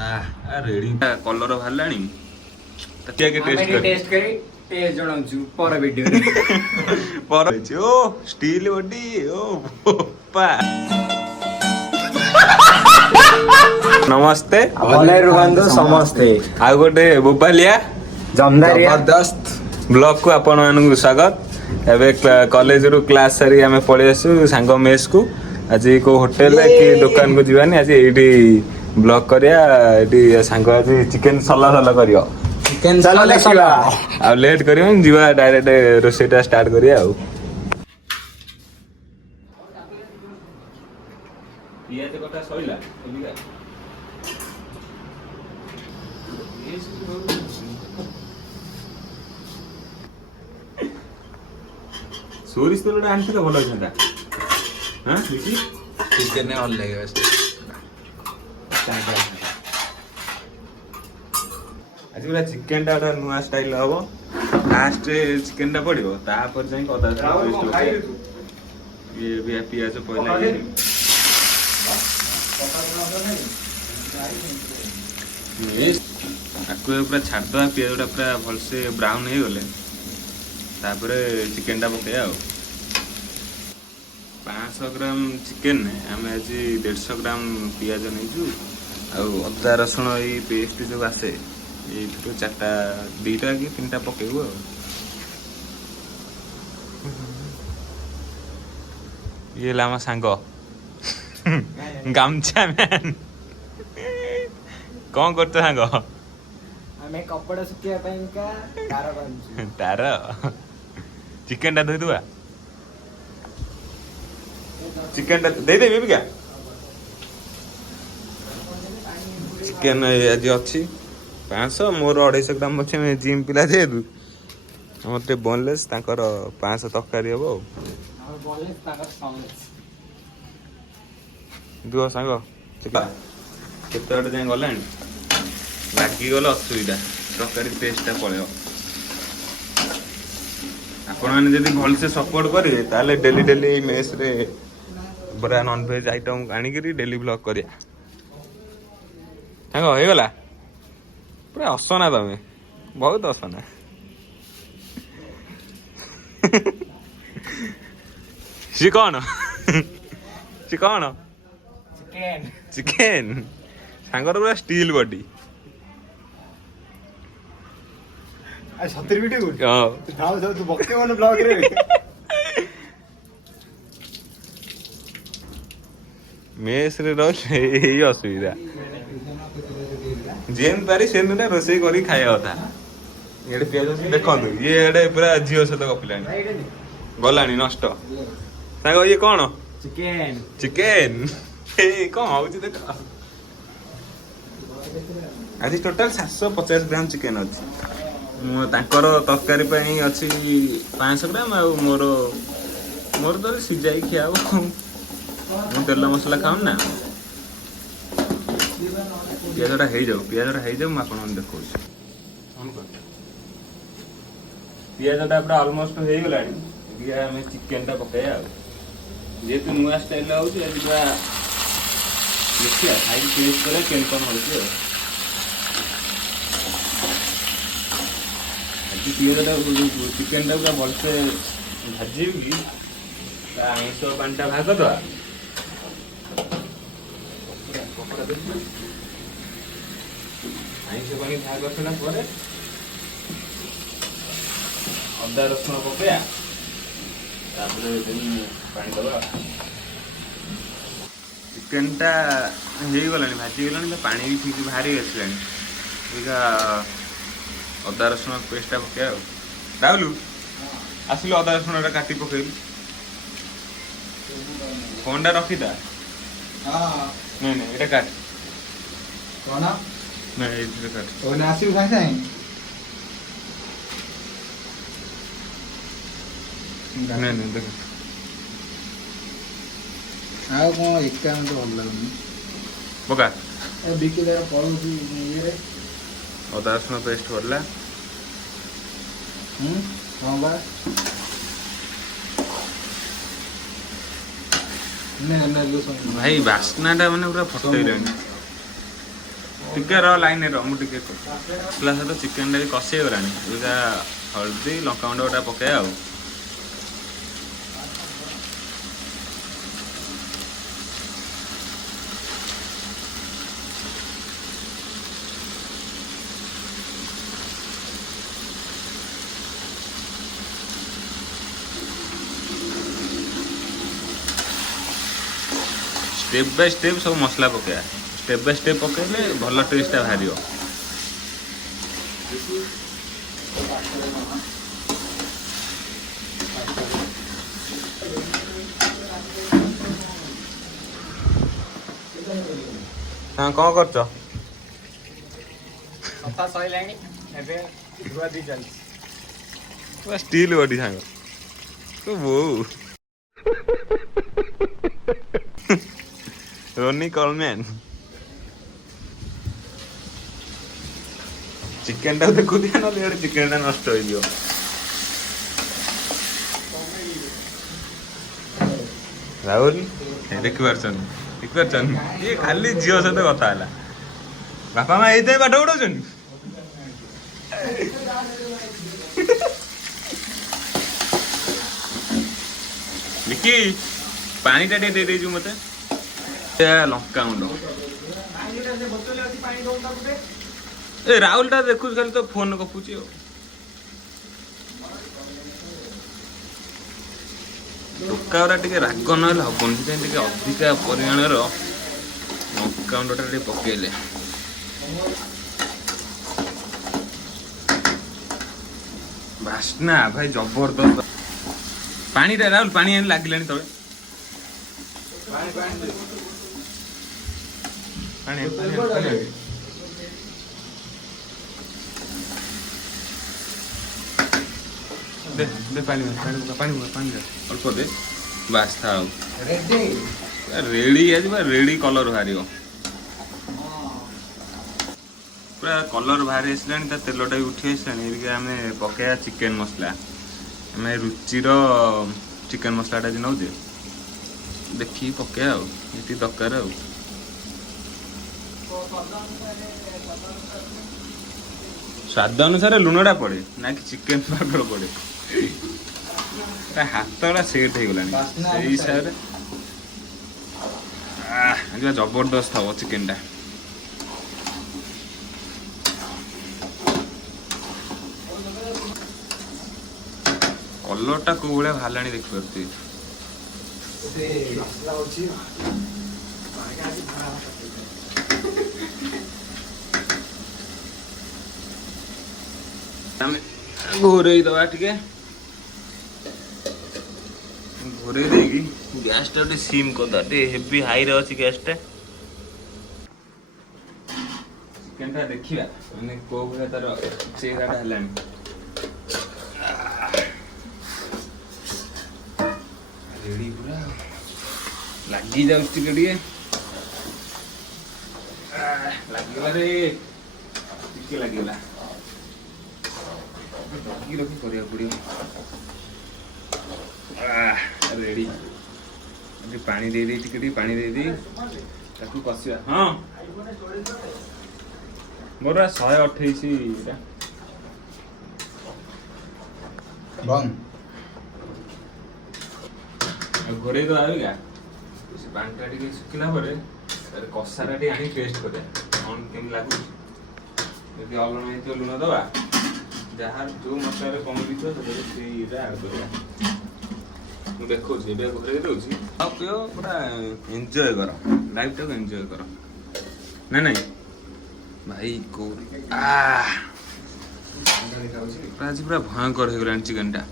Ready colour बाहर test करी test जणाउछु पर भिडियो रे पर ओ स्टील बॉडी ओ पा नमस्ते भले रुबंधु समस्ते आ गोटे बोबालिया जमदारिया जबरदस्त ब्लॉग को आपण मानक स्वागत एबे कॉलेज रु क्लास सारी आमे पळे आसु सांग मेस को आज को होटल कि दुकान को जीवानी आज एठी ब्लॉग करिया एठी सांग आज चिकन सला सला करियो चिकन साला सला आ लेट करियो जीवा डायरेक्ट रोसेटा स्टार्ट करिया आ पियाज कटा सइला एबिका सोरिस तेल आनथिल भल होइछंता हां देखि चिकन ने ऑल लगे बस आज पूरा चिकन टा नुआ स्टाइल हबो फास्ट चिकन टा पड़िबो तापर जाई कदा ये भी पियाज पहला आपको पूरा छाड़ दवा पियाज पूरा भलसे ब्राउन हो गले तापर चिकन टा पकया 500 ग्राम चिकन ने आम आज 150 ग्राम पियाज नहीं अदा रसुण ये पेस्ट जो आसे ये चार्टा दीटा कि 3टा पकेबू ये लामा सांग गामछा मैन कौन करते सांग हमें कपड़ा सुखिया ପାଇଁ का तार बांधु तार चिकन टा धोई दुआ चिकन टा दे दे बेबी क्या चिकन आज अच्छी 500 मोर 250 ग्राम अच्छे मैं जिम पिला जेहेतु मत बोनलेस 500 तकारी हम दुह सांग केते बाटे जाए गला लगिगले असुविधा तरकारी टेस्टा पड़े आपण मैंने जब भलसे सपोर्ट करेंगे ताले डेली डेली मेस रे बड़ा नॉनवेज आइटम आनिकी डेली ब्लॉग करिया सांग हो गला पूरा असना तमें बहुत असना सी कौन सी कौन चिकन चिकन सांगर पूरा स्टील बॉडी आ 70 वीडियो हां जाओ जाओ तू बक्के मन ब्लॉग रे मेस रे रही असुविधा जेन पारी से रोसे करी खाया था ये पियाज देखो ये पूरा झील सहित गपिलानी गलानी नष्ट सांग ये कौन चिकन चिकन कौन हूँ देख आज टोटाल 750 ग्राम चिकन अच्छी तरकारी अच्छी 500 ग्राम आ मोर मोर तो सीझाई खिया मु तेल मसला खाऊन ना पियाजटा हो जाऊ मुझे देखो पियाजटा पूरा अलमोस्ट हो गला चिकेन टा पकड़ा जेहेतु नुआ स्टाइल हो देखिए खाई टेस्ट करें केन हो पियाजटा चिकेन टा पूरा भलसे भाजी आईस पानी भाग दवा आईस पानी भाग सारा अदा रसुण पकया पानी दबा चिकेन टा हो गला भाजी गला पानी भी ठीक बाहरी आसला अदा रसुण पेस्ट पकया राहुल आसिल अदा रसुण काटी पकईलु फोन टा रखीदा नहीं नहीं ये काट कौन नहीं ये काट ओने आसी खाई साई नहीं नहीं देख आउ कोन एका में तो भल लागुनी बका ए बिकी देरा पळुची ये रे अदा रसुण पेस्ट पड़ला हां बा ने लो भाई बास्ना टा माने पूरा फटई रहनी ଟିକେ ରହ ଲାଇନ୍ ରହ ମୁଁ ଟିକେ ମସଲା ସହିତ ଚିକେନଟା ବି କଷି ହେଇଗଲାଣି ଏଇଟା ହଳଦୀ ଲଙ୍କାଗୁଣ୍ଡ ଗୋଟା ପକେଇବା ଆଉ स्टेप बाय स्टेप सब मसला पकाया स्टेप बाय स्टेप पकेले भल टेस्टा बाहर हाँ कौन कर ସଫା ସଇଲାଣି ଏବେ ଧୁଆ ଧୁଇ ଚାଲିଛି स्टील बॉडी सांग तो वो रोनी कॉलमैन चिकन टा देखु दिया ना ले चिकन टा नष्ट हो जियो राहुल देख पारछन ये खाली जियो सहित कथा हला बापा माँ एते बाट उड़ौछन निकी पानी टा दे दे मते लंका गुंड ए राहुल टा देखु खाली तो फोन गपुची टोका टे राग ना हबन से अधिका परिमाण लंका गुंड टा पकेले बास्ना भाई जबरदस्त पानी रे राहुल पानी लगे तले पानी अल्प दे बास था रेडी रेडी कलर बाहर पूरा कलर बाहर आसला तेलटा भी उठी आसला आम पकड़ा चिकेन मसला आम रुचि चिकेन मसलाटा नौजे देखी पकड़ा ये दरकार स्वाद अनुसार लुणटा पड़े ना कि चिकेन पाउडर पड़े हाथटा सेट हो गला हिसाब से जबरदस्त हम चिकेन टा कलरटा कौ भाया बाहर देखिए घोरे दबा टे घोरे देगी गैस टा सीम कर हेवी हाई रे अच्छी गैस टा चिकेन टा देखिया माने को भाया तार चेहराटा हेलानी रेडी पूरा लगी जाऊँ टे लगे रे लगे रखी करिया पड़ो रेडी पानी दे पानी दे कसिया हाँ मोर 128 घोरे तो आएगा से पानीटा टे सुखिला कषारा टे आनी टेस्ट कर कम लगुच अलग नहीं लुण दवा जहाँ जो मसला कम भी देखो घरे दूसरी पूरा एंजॉय कर लाइफ टाक एंजॉय कर ना नहीं भाई को आज पूरा भयंकर हो गला चिकेन टा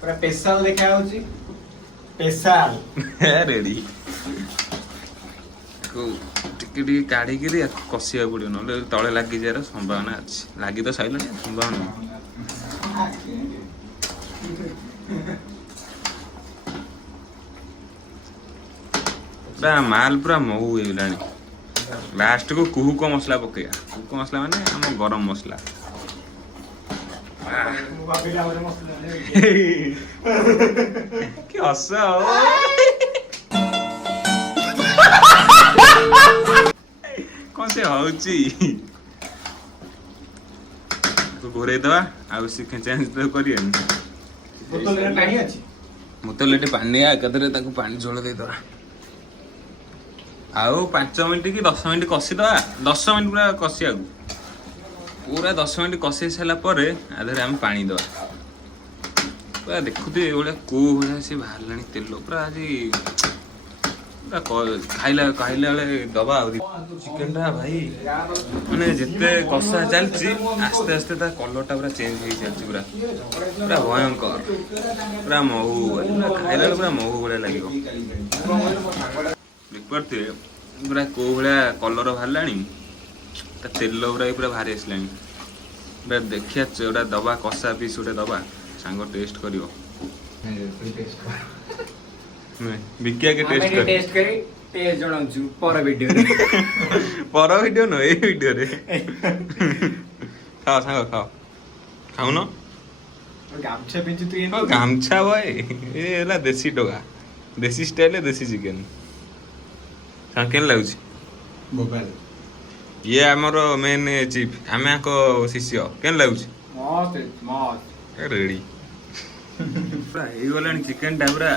पूरा स्पेशल देखा होची स्पेशल रेडी को टिके काढ़ी कसिया पड़ो ना तले लगी जाए संभावना अच्छी लगी तो साइल संभावना पूरा माल पूरा मऊ हो गला लास्ट को कुहुक मसला पकड़ा कुहुक मसला माने आम गरम मसला कि हस ସେ ହଉଛି ଘୋରେଇ ଦବା ଆଉ ସେ ଚେଞ୍ଜ ତ କରିବାନି। ବୋତଲରେ ପାଣି ଅଛି। ବୋତଲରେ ଟିକେ ପାଣି ନେଇ ଏକାଥରେ ତାକୁ ପାଣି ଝୋଳ ଦେଇଦବା। ଆଉ 5 ମିନିଟ୍ କି 10 ମିନିଟ୍ କଷିଦବା। 10 ମିନିଟ୍ ପୁରା କଷିବାକୁ, ପୁରା 10 ମିନିଟ୍ କଷେଇ ସାରିଲା ପରେ ଆଧରେ ଆମେ ପାଣି ଦବା। ପୁରା ଦେଖୁଥିବେ ଏଇଭଳିଆ କୋଉ ଭଳିଆ ସେ ବାହାରିଲାଣି ତେଲ ପୁରା ଆଜି ପୁରା ଖାଇଲା ବେଳେ ଦବା। ଆଉ ଚିକେନଟା ଭାଇ ମାନେ ଯେତେ କଷା ଚାଲିଛି ଆସ୍ତେ ଆସ୍ତେ ତା କଲରଟା ପୁରା ଚେଞ୍ଜ ହେଇ ଚାଲିଛି, ପୁରା ପୁରା ଭୟଙ୍କର, ପୁରା ମହୁ ପୁରା ଖାଇଲା ବେଳେ ପୁରା ମହୁ ଭଳିଆ ଲାଗିବ। ଦେଖିପାରୁଥିବେ ପୁରା କୋଉ ଭଳିଆ କଲର ବାହାରିଲାଣି, ତା ତେଲ ଗୁରା ପୁରା ବାହାରି ଆସିଲାଣି। ପୁରା ଦେଖିଆ ଗୋଟେ ଦବା କଷା ପିସ୍ ଗୋଟେ ଦବା, ସାଙ୍ଗ ଟେଷ୍ଟ କରିବ। ବିକିଆ କେ ଆମେ ଟେଷ୍ଟ ଟେଷ୍ଟ କରି ଟେଷ୍ଟ ଜଣାଉଛୁ ପର ଭିଡିଓରେ। ପର ଭିଡିଓ ନୁହଁ, ଏଇ ଭିଡିଓରେ। ଖାଅ ସାଙ୍ଗ ଖାଅ, ଖାଉନ? ଗାମଛା ପିଞ୍ଚୁ ତୁ ହଁ ଗାମଛା ଭାଇ, ଏ ହେଲା ଦେଶୀ ଟୋକା, ଦେଶୀ ଷ୍ଟାଇଲରେ ଦେଶୀ ଚିକେନ। ସାଙ୍ଗ କେମିତି ଲାଗୁଛି? ମୋବାଇଲ ଇଏ ଆମର ମେନ୍ ଚିଫ୍, ଆମେ ଆଙ୍କ ଶିଷ୍ୟ। କେମିତି ଲାଗୁଛି? ମସ୍ତ ମସ୍ତ। ରେଡି ପୁରା ହେଇଗଲାଣି ଚିକେନଟା, ପୁରା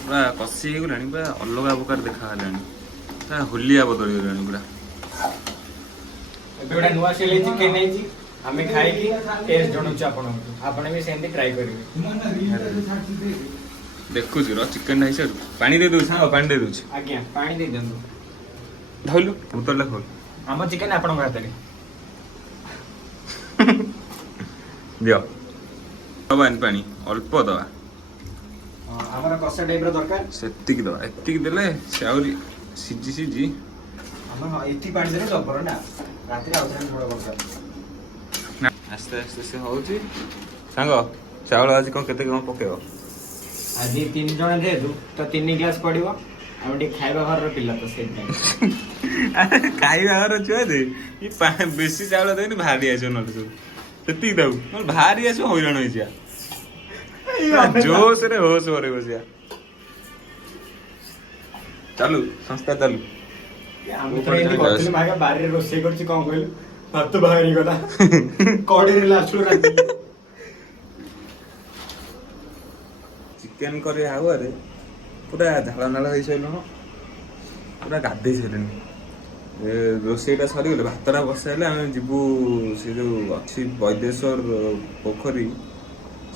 ପୁରା କଷି ହେଇଗଲାଣି, ପୁରା ଅଲଗା ପ୍ରକାର ଦେଖାଗଲାଣି, ପୁରା ହୋଲିଆ ବଦଳି ଗଲାଣି ପୁରା। ଏବେ ଗୋଟେ ନୂଆ ସିଲେଇ ଚିକେନ ହେଇଛି, ଆମେ ଖାଇକି ଟେଷ୍ଟ ଜଣାଉଛୁ ଆପଣଙ୍କୁ, ଆପଣ ବି ସେମିତି ଟ୍ରାଏ କରିବେ। ଦେଖୁଛୁ ର ଚିକେନଟା ହେଇସାରୁ ପାଣି ଦେଇ ଦଉଛି ସାଙ୍ଗ, ପାଣି ଦେଇ ଦଉଛି। ଆଜ୍ଞା ପାଣି ଦେଇ ଦିଅନ୍ତୁ। ଧଇଲୁ ବୋତଲଟା ଖୋଲ। ଆମ ଚିକେନ ଆପଣଙ୍କ ହାତରେ। ଦିଅ ଦବାନି ପାଣି, ଅଳ୍ପ ଦବା, ଆମର କଷା ଟାଇପର ଦରକାର। ସେତିକି ଦବା। ଏତିକି ଦେଲେ ସେ ଆହୁରି ସିଝି ଆମର ଏତିକି ପାଣି ଦେଲେ ଜବର ନା, ରାତିରେ ଆଉ ଥରେ ଝୋଳ ଦରକାର। ଆସ୍ତେ ଆସ୍ତେ ସେ ହଉଛି। ସାଙ୍ଗ ଚାଉଳ ଆଜି କେତେ କଣ ପକେଇବ? ଆଜି 3 ଜଣ ଯେହେତୁ ତ 3 ଗ୍ଲାସ ପଡିବ। ଆମେ ଟିକେ ଖାଇବା ଘରର ପିଲା ତ ସେଇଥିପାଇଁ। ଖାଇବା ଘର ଛୁଆ ଯେ ବେଶୀ ଚାଉଳ ଦେବେନି, ଭାରି ଆସିବ ନହେଲେ ସବୁ। ସେତିକି ଦବୁ ନହେଲେ ଭାରି ଆସିବ, ହଇରାଣ ହେଇଯିବା। ଜୋସରେ ହୋସ ଭରେ ବସିବା। ଚାଲୁ ସଂସ୍ଥା ଚାଲୁ। ଆମେ ତ ଏମିତି କରିଥିଲୁ, ଭାଗ ବାରିରେ ରୋଷେଇ କରୁଛି, କଣ କହିଲୁ ଭାତ ବାହାରି ଗଲା କଡେଇରେ ଲାଷ୍ଟରୁ ରାତି। ଚିକେନ କରି ହାୱାରେ ପୁରା ଝାଳ ନାଳ ହେଇସାରିଲୁଣ, ପୁରା ଗାଧେଇ ସାରିଲୁଣି। ରୋଷେଇଟା ସରିଗଲେ ଭାତଟା ବସାଇଲେ ଆମେ ଯିବୁ ସେ ଯେଉଁ ଅଛି ବୈଦେଶ୍ୱର ପୋଖରୀ,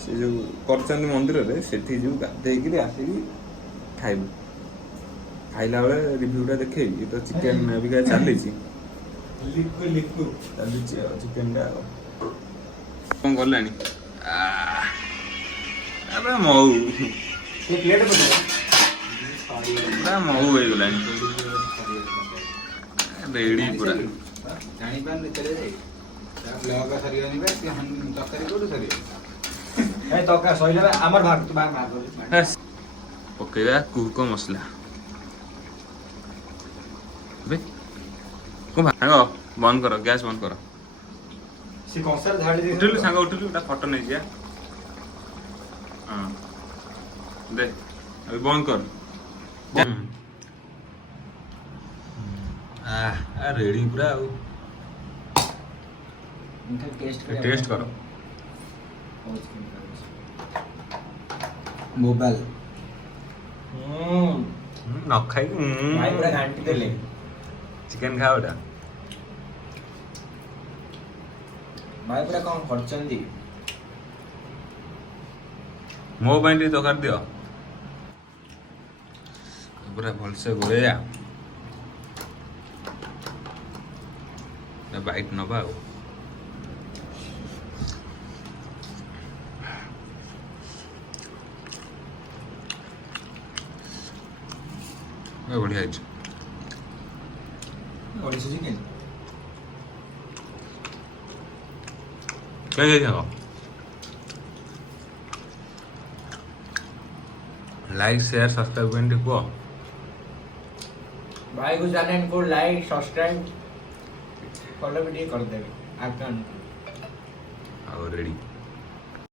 ସେ ଯେଉଁ କରିଛନ୍ତି ମନ୍ଦିରରେ, ସେଠି ଯିବୁ ଗାଧେଇକିରି ଆସିକି ଖାଇବୁ। ଖାଇଲା ବେଳେ ରିଭ୍ୟୁଟା ଦେଖେଇବି। ଏ ତ ଚିକେନ ଅବିକା ଚାଲିଛି ଚାଲିଛି ଆଉ ଚିକେନଟା ଆଉ କଣ ଗଲାଣି ପୁରା ମହୁ, ସେ ପ୍ଲେଟ ପୁରା ମହୁ ହେଇଗଲାଣି ରେଡି ପୁରା। ଜାଣିପାରୁନି ଚାଲେ ବ୍ଲଗ ସରିବନି ବା, ତରକାରୀ କୋଉଠୁ ସରିବ? ତକା ସରିଲା ଆମର ଭାଗ ତୁ ଭାଗ ପକେଇବା କୁକ ମସଲା। ସାଙ୍ଗ ବନ୍ଦ କର, ଗ୍ୟାସ୍ ବନ୍ଦ କର। ସେ କଂସାରେ ଢାଳି ଦେଇ ଉଠିଲୁ ସାଙ୍ଗ, ଉଠିଲୁ, ଗୋଟେ ଫଟୋ ନେଇଯିବା। ହଁ ଦେ ବନ୍ଦ କର। ରେଡି ପୁରା ଆଉ ଟେଷ୍ଟ କର। ମୋବାଇଲ ନ ଖାଇକି ଭାଇ ପୁରା ଘାଣ୍ଟି ଦେଲେ। ଚିକେନ ଖାଅ ଏଟା। ଭାଇ ପୁରା କଣ କରିଛନ୍ତି? ମୋ ପାଇଁ ଟିକେ ତରକାରୀ ଦିଅ। ପୁରା ଭଲସେ ଗୋଳେଇବା, ବାଇଟ୍ ନବା ଆଉ। ବଢିଆ ହେଇଛି। Odissi chicken like share subscribe ପାଇଁ ଟିକେ କୁହ। भाई को चैनल को लाइक सब्सक्राइब फॉलो भी ଟିକେ କରିଦେବେ ଆକାଉଣ୍ଟ ଆଉ ରେଡି।